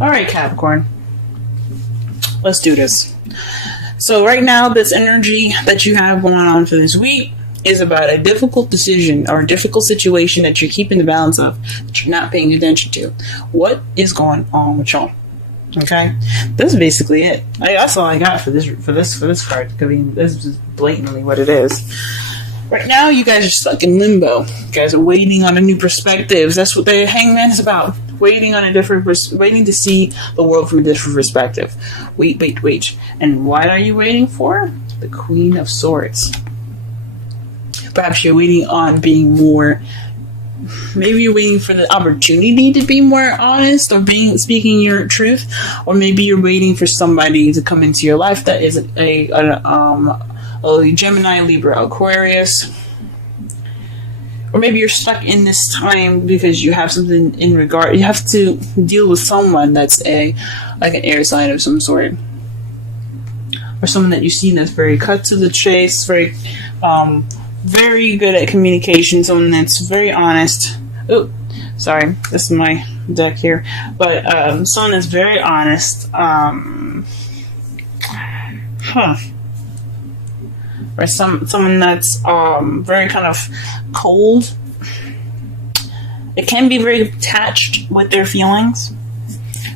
Alright, Capricorn. Let's do this. So right now, this energy that you have going on for this week is about a difficult decision or a difficult situation that you're keeping the balance of, that you're not paying attention to. What is going on with y'all? Okay, this is basically it. That's all I got for this card. I mean, this is blatantly what it is. Right now, you guys are stuck in limbo. You guys are waiting on a new perspective. That's what the Hangman is about. Waiting to see the world from a different perspective. Wait. And what are you waiting for? The Queen of Swords. Perhaps you're waiting on being more. Maybe you're waiting for the opportunity to be more honest or speaking your truth, or maybe you're waiting for somebody to come into your life that is a Gemini, Libra, Aquarius. Or maybe you're stuck in this time because you have something you have to deal with someone that's like an air sign of some sort. Or someone that you've seen that's very cut to the chase, very good at communication, someone that's very honest. Oh, sorry, this is my deck here. But someone that's very honest. Or someone that's very kind of cold. It can be very attached with their feelings,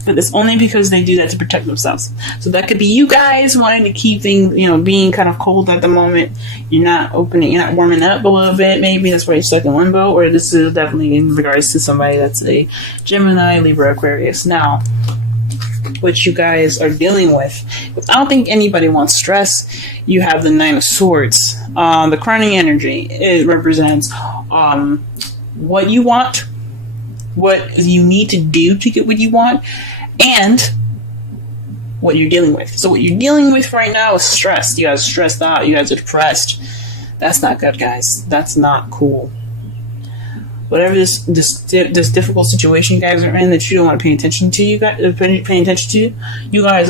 but it's only because they do that to protect themselves. So that could be you guys wanting to keep things, being kind of cold at the moment. You're not warming up a little bit. Maybe that's why you're stuck in limbo. Or this is definitely in regards to somebody that's a Gemini, Libra, Aquarius. Now, what you guys are dealing with. I don't think anybody wants stress. You have the Nine of Swords. The crowning energy, it represents what you want, what you need to do to get what you want, and what you're dealing with. So what you're dealing with right now is stress. You guys are stressed out. You guys are depressed. That's not good, guys. That's not cool. Whatever this difficult situation you guys are in that you don't want to pay attention to, you guys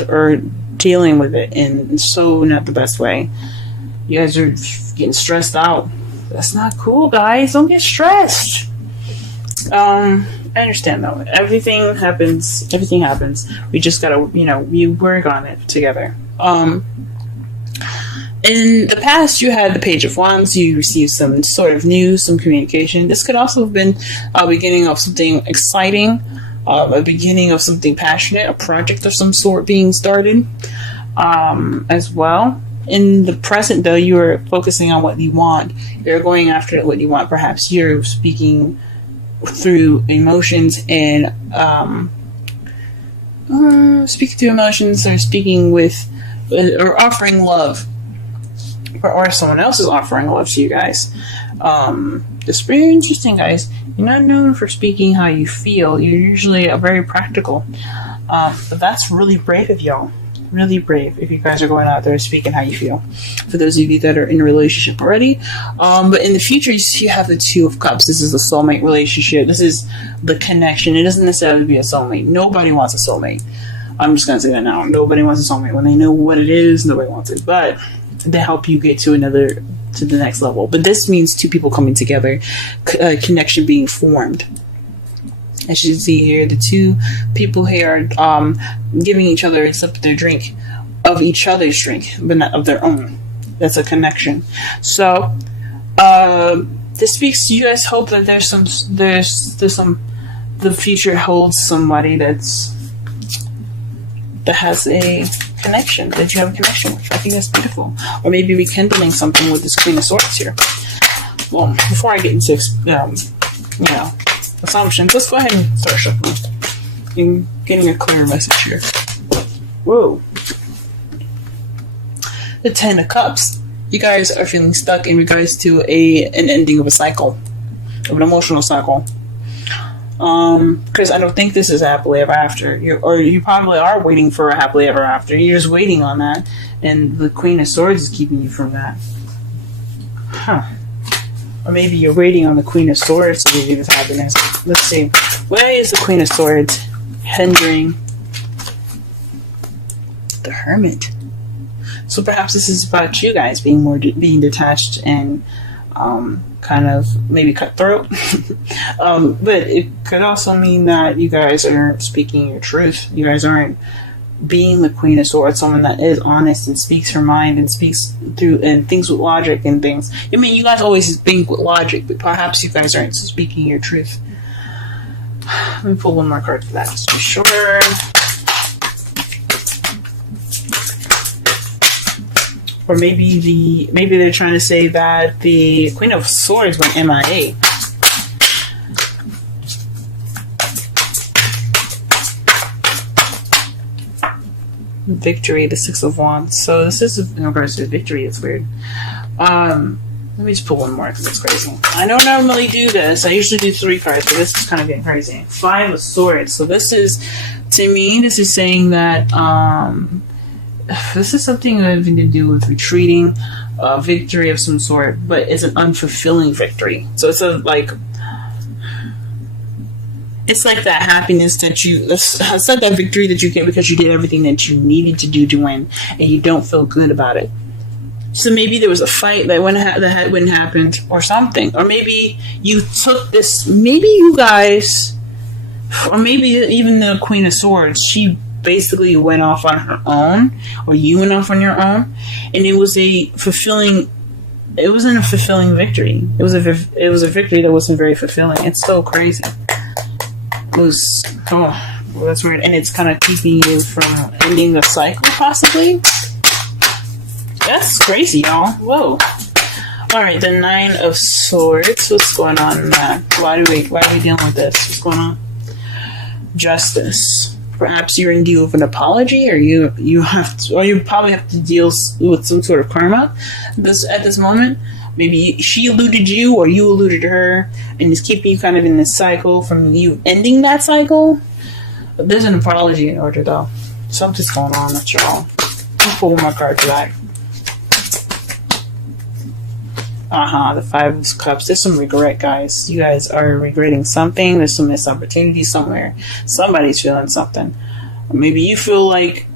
are dealing with it in so not the best way. You guys are getting stressed out. That's not cool, guys. Don't get stressed. I understand though. Everything happens. We just gotta, we work on it together. In the past, you had the Page of Wands. You received some sort of news, some communication. This could also have been a beginning of something exciting, a beginning of something passionate, a project of some sort being started as well. In the present, though, you are focusing on what you want. You're going after what you want. Perhaps you're speaking through emotions and speaking with or offering love. Or someone else is offering love to you guys. It's very interesting, guys. You're not known for speaking how you feel. You're usually very practical. But that's really brave of y'all. Really brave if you guys are going out there speaking how you feel. For those of you that are in a relationship already. But in the future, you have the Two of Cups. This is a soulmate relationship. This is the connection. It doesn't necessarily be a soulmate. Nobody wants a soulmate. I'm just going to say that now. Nobody wants a soulmate. When they know what it is, nobody wants it. But to help you get to the next level. But this means two people coming together, connection being formed. As you can see here, the two people here are giving each other a sip of their drink, of each other's drink, but not of their own. That's a connection. So this speaks to you guys. Hope that there's some the future holds somebody that has a connection, that you have a connection with. I think that's beautiful. Or maybe rekindling something with this Queen of Swords here. Well, before I get into assumptions, let's go ahead and start shuffling and getting a clearer message here. Whoa. The Ten of Cups. You guys are feeling stuck in regards to an ending of a cycle, of an emotional cycle. Because I don't think this is a happily ever after. You probably are waiting for a happily ever after. You're just waiting on that, and the Queen of Swords is keeping you from that. Or maybe you're waiting on the Queen of Swords to give you this happiness. Let's see. Where is the Queen of Swords hindering the Hermit? So perhaps this is about you guys being detached and kind kind of maybe cutthroat. But it could also mean that you guys aren't speaking your truth. You guys aren't being the Queen of Swords, someone that is honest and speaks her mind and speaks through and thinks with logic and things. I mean, you guys always think with logic, but perhaps you guys aren't speaking your truth. Let me pull one more card for that, just to be sure. Or maybe they're trying to say that the Queen of Swords went MIA. Victory, the Six of Wands. So this is in regards to victory. It's weird. Let me just pull one more because it's crazy. I don't normally do this. I usually do 3 cards, but this is kind of getting crazy. 5 of Swords. So this is, to me, this is saying that this is something having to do with retreating, victory of some sort, but it's an unfulfilling victory. So it's it's like that happiness that it's like that victory that you get because you did everything that you needed to do to win, and you don't feel good about it. So maybe there was a fight that wouldn't happen, or something, or maybe you took this. Maybe you guys, or maybe even the Queen of Swords, she basically went off on her own, or you went off on your own, and it wasn't a fulfilling victory. It was a victory that wasn't very fulfilling. It's so crazy. That's weird, and it's kind of keeping you from ending the cycle, possibly. That's crazy, y'all. Whoa. Alright, the 9 of Swords. What's going on in that? Why are we dealing with this? What's going on? Justice. Perhaps you're in deal with an apology, or you probably have to deal with some sort of karma at this moment. Maybe she eluded you, or you eluded her, and it's keeping you kind of in this cycle from you ending that cycle. But there's an apology in order, though. Something's going on, that's all. I'll pull one more card for that. The 5 of Cups. There's some regret, guys. You guys are regretting something. There's some missed opportunity somewhere. Somebody's feeling something. Or maybe you feel like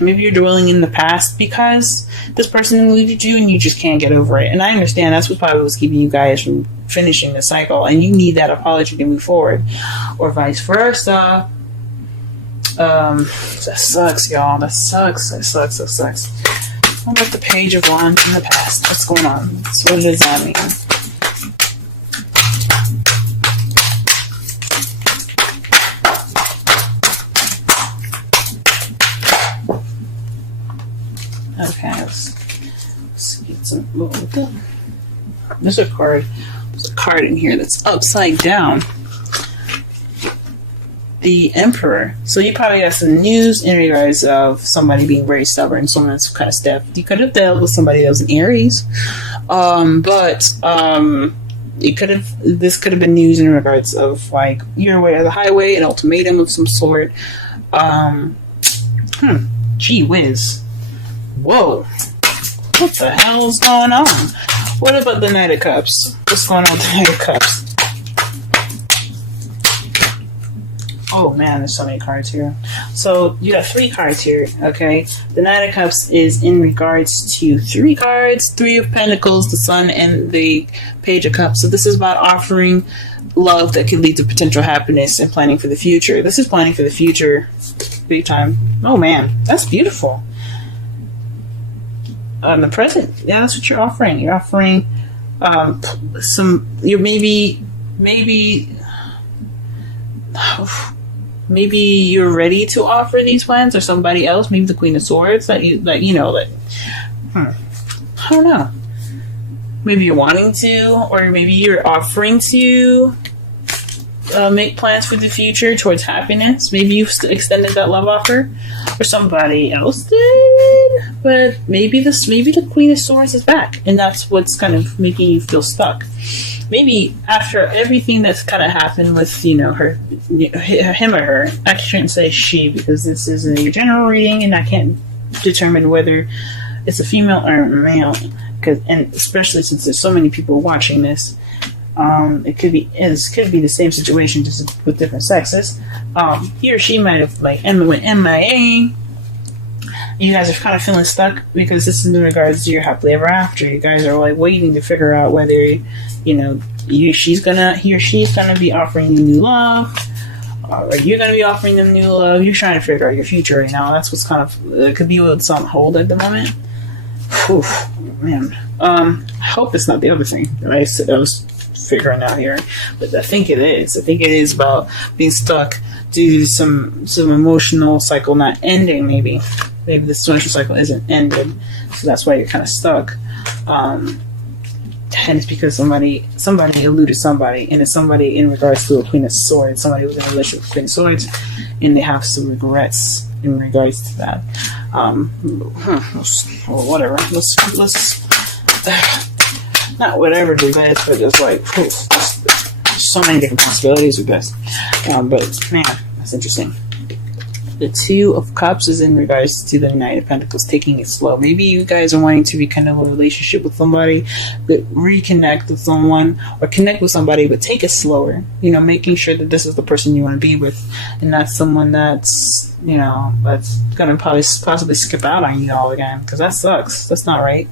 maybe you're dwelling in the past because this person eluded you and you just can't get over it. And I understand that's what probably was keeping you guys from finishing the cycle, and you need that apology to move forward, or vice versa. That sucks, y'all. That sucks. What about the Page of Wands in the past? What's going on? So what does that mean? Okay, let's get some. There's a card in here that's upside down. The Emperor. So you probably got some news in regards of somebody being very stubborn, someone that's kind of stiff. You could have dealt with somebody that was an Aries, but this could have been news in regards of like your way or the highway, an ultimatum of some sort. Gee whiz. Whoa. What the hell is going on? What about the Knight of Cups? What's going on with the Knight of Cups? Oh man, there's so many cards here. So you got 3 cards here, okay? The Knight of Cups is in regards to 3 cards, 3 of Pentacles, the Sun, and the Page of Cups. So this is about offering love that could lead to potential happiness and planning for the future. This is planning for the future big time. Oh man, that's beautiful. The present, yeah, that's what you're offering. You're offering maybe you're ready to offer these plans, or somebody else, maybe the Queen of Swords I don't know. Maybe you're wanting to, or maybe you're offering to make plans for the future towards happiness. Maybe you've extended that love offer, or somebody else did. But maybe the Queen of Swords is back, and that's what's kind of making you feel stuck. Maybe after everything that's kind of happened with, him or her. I shouldn't say she, because this is a general reading, and I can't determine whether it's a female or a male. And especially since there's so many people watching this, it could be the same situation, just with different sexes. He or she might have went MIA, you guys are kind of feeling stuck because this is in regards to your happily ever after. You guys are like waiting to figure out whether, you know, he or she's gonna be offering you new love, or you're gonna be offering them new love. You're trying to figure out your future right now. That's what's kind of it could be what's on hold at the moment. Whew, man. I hope it's not the other thing that I said I was figuring out here, but I think it is. I think it is about being stuck due to some emotional cycle not ending. Maybe this emotional cycle isn't ended, so that's why you're kind of stuck. And it's because somebody eluded somebody, and it's somebody in regards to a Queen of Swords. Somebody was in a relationship with Queen of Swords, and they have some regrets in regards to that. Whatever. Let's not whatever regrets, but just like there's so many different possibilities with this. But man, that's interesting. The Two of Cups is in regards to the Knight of Pentacles, taking it slow. Maybe you guys are wanting to rekindle a relationship with somebody, but reconnect with someone, or connect with somebody, but take it slower. You know, making sure that this is the person you want to be with, and not someone that's, you know, that's gonna possibly skip out on you all again, because that sucks. That's not right.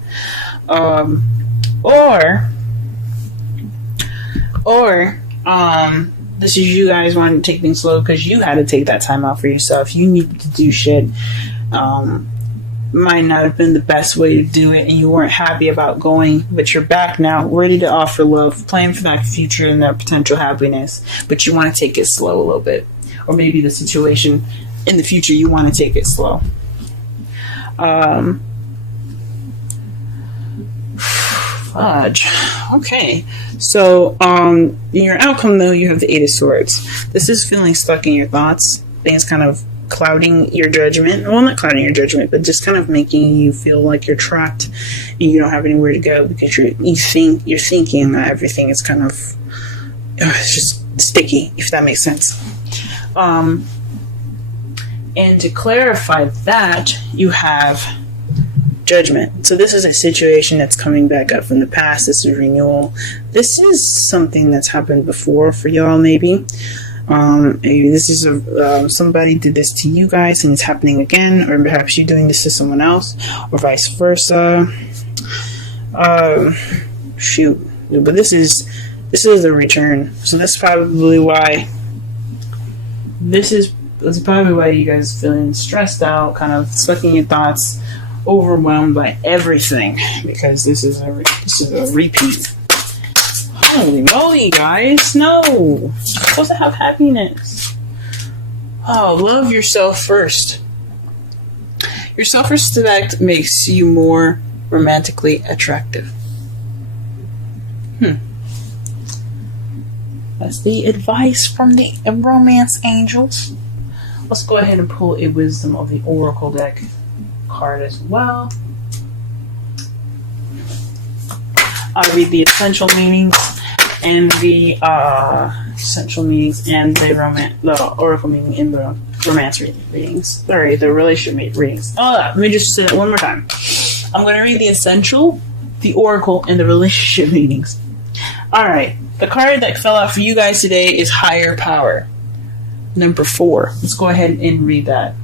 This is you guys wanting to take things slow because you had to take that time out for yourself. You needed to do shit. Might not have been the best way to do it, and you weren't happy about going, but you're back now, ready to offer love, planning for that future and that potential happiness, but you want to take it slow a little bit. Or maybe the situation in the future, you want to take it slow. Fudge. Okay. So, in your outcome, though, you have the Eight of Swords. This is feeling stuck in your thoughts. Things kind of clouding your judgment. Well, not clouding your judgment, but just kind of making you feel like you're trapped and you don't have anywhere to go because you're thinking that everything is kind of it's just sticky, if that makes sense. And to clarify that, you have Judgment. So this is a situation that's coming back up from the past. This is renewal. This is something that's happened before for y'all, maybe. Maybe this is somebody did this to you guys and it's happening again, or perhaps you're doing this to someone else, or vice versa. Shoot. But this is a return. So that's probably why that's probably why you guys feeling stressed out, kind of stuck in your thoughts, overwhelmed by everything, because this is a repeat. Holy moly, guys! No, you're supposed to have happiness. Oh, love yourself first. Your self-respect makes you more romantically attractive. That's the advice from the romance angels. Let's go ahead and pull a Wisdom of the Oracle deck card as well. I'll read the essential meanings and the the oracle meaning in the romance readings. Sorry, the relationship readings. Let me just say that one more time. I'm going to read the essential, the oracle, and the relationship meanings. Alright, the card that fell out for you guys today is Higher Power. Number 4. Let's go ahead and read that.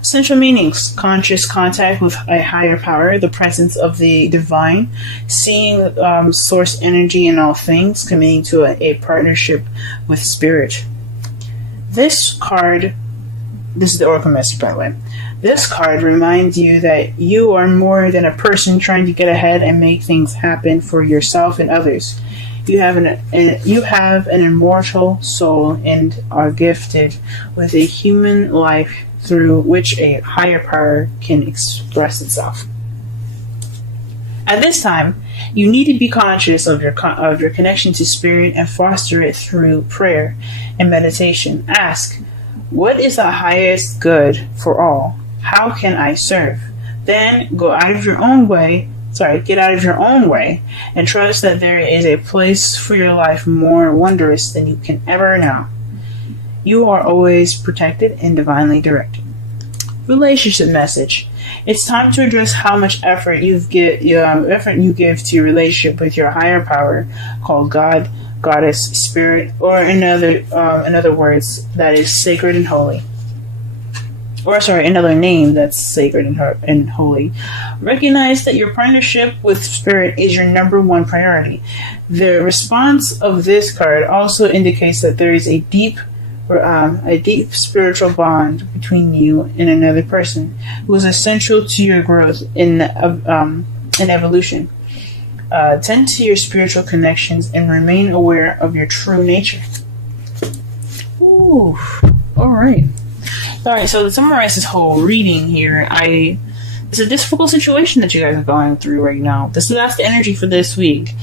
Essential meanings: conscious contact with a higher power, the presence of the divine, seeing source energy in all things, committing to a partnership with spirit. This is the Oracle message, by the way. This card reminds you that you are more than a person trying to get ahead and make things happen for yourself and others. You have an immortal soul and are gifted with a human life through which a higher power can express itself. At this time, you need to be conscious of your connection to spirit and foster it through prayer and meditation. Ask, what is the highest good for all? How can I serve? Then get out of your own way and trust that there is a place for your life more wondrous than you can ever know. You are always protected and divinely directed. Relationship message. It's time to address how much effort you give to your relationship with your higher power, called God, Goddess, Spirit, or in other words, that is sacred and holy. Or sorry, another name that's sacred and holy. Recognize that your partnership with Spirit is your number one priority. The response of this card also indicates that there is a deep spiritual bond between you and another person who is essential to your growth in evolution. Tend to your spiritual connections and remain aware of your true nature. Ooh, all right. Alright, so to summarize this whole reading here, it's a difficult situation that you guys are going through right now. That's the energy for this week.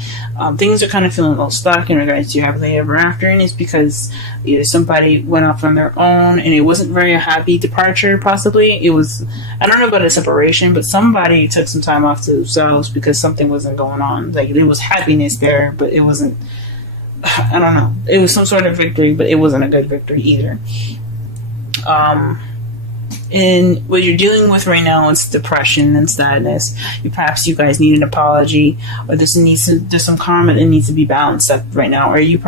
Things are kind of feeling a little stuck in regards to your happily ever after, and it's because either somebody went off on their own and it wasn't very a happy departure, possibly. It was, I don't know about a separation, but somebody took some time off to themselves because something wasn't going on. Like, there was happiness there, but it wasn't, I don't know. It was some sort of victory, but it wasn't a good victory either. And what you're dealing with right now is depression and sadness. Perhaps you guys need an apology, or there's some karma that needs to be balanced up right now, or you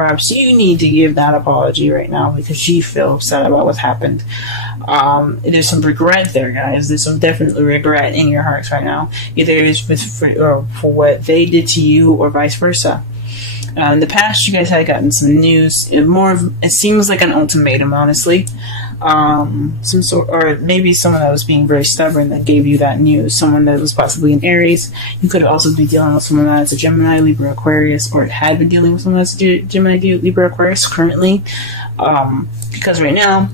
need to give that apology right now because you feel upset about what happened. There's some regret there, guys. There's some definitely regret in your hearts right now. Either it's for what they did to you, or vice versa. In the past, you guys had gotten some news. It seems like an ultimatum, honestly. Some sort, or maybe someone that was being very stubborn that gave you that news. Someone that was possibly an Aries. You could also be dealing with someone that's a Gemini, Libra, Aquarius, or had been dealing with someone that's a Gemini, Libra, Aquarius currently. Because right now,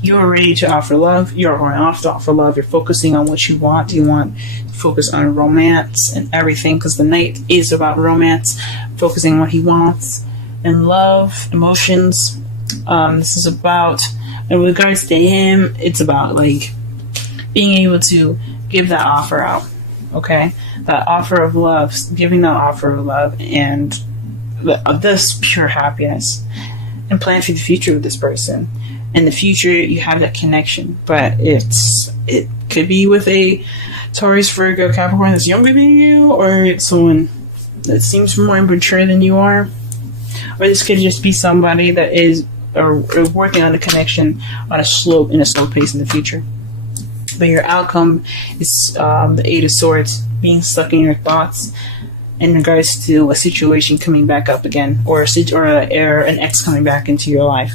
you're ready to offer love. You're going off to offer love. You're focusing on what you want. You want to focus on romance and everything, because the Knight is about romance, focusing on what he wants, and love, emotions. This is about, in regards to him, it's about like being able to give that offer out. Okay, that offer of love, giving that offer of love, and this pure happiness, and plan for the future with this person. In the future, you have that connection, but it could be with a Taurus, Virgo, Capricorn that's younger than you, or it's someone that seems more immature than you are, or this could just be somebody that is working on a connection in a slow pace in the future. But your outcome is the Eight of Swords, being stuck in your thoughts in regards to a situation coming back up again, or an ex coming back into your life.